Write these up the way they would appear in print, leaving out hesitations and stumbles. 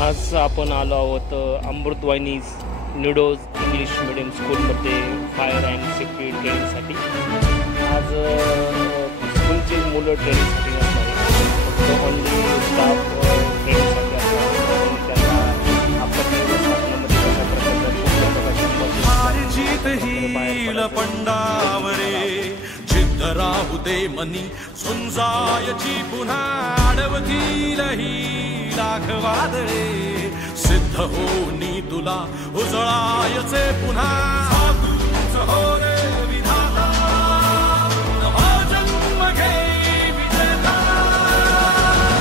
आज आपण आलो आहोत अमृतवाहिनी निडोज इंग्लिश मीडियम स्कूलमध्ये फायर अँड सेफ्टी ट्रेनिंगसाठी. आज स्कूलचे मुलं ट्रेनिंगसाठी नसणार आहे, फक्त ओनली स्टाफ ट्रेनिंगसाठी असणार. त्यांना आपल्या व्यवस्थापनामध्ये कशा प्रकारच्या पंडावरे जिद्द राहू दे मनी सुंजायची पुन्हा अडवतीलही लाख वादळे सिद्ध होनी तुला उजळायचे पुन्हा. हो रे विधाता नवा जन्म घे विजेता.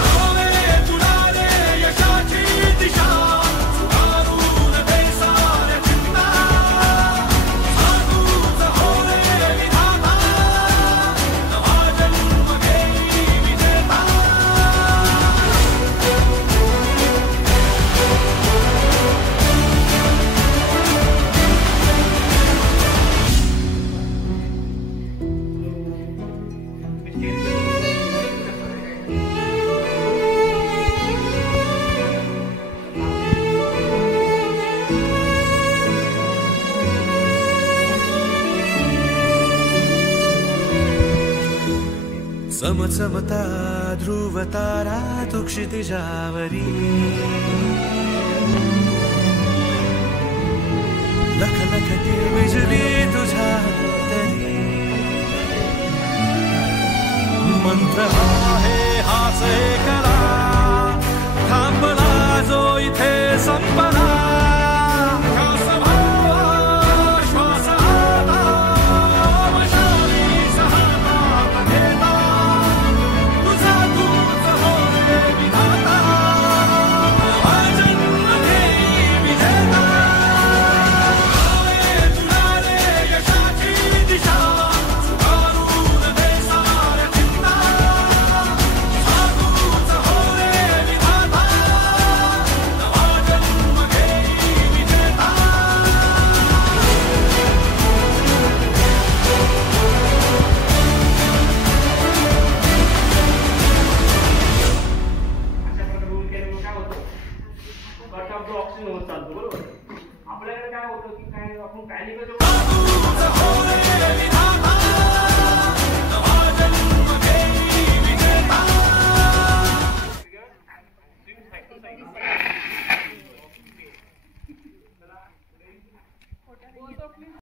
हो रे तुला रे यशाची दिशा सुधारून दे साऱ्या चिंता. हो रे विधाता नवा जन्म घे विजेता. चमचमता ध्रुव तारा तू क्षितिजावरी. लख लखती बिजली तुझ्या तरी. मंत्र आहे हाच करा थांबला जो इथे संपला. ऑक्सिजन होत चालतो. बरोबर आपल्याकडे काय होतं की काय आपण काय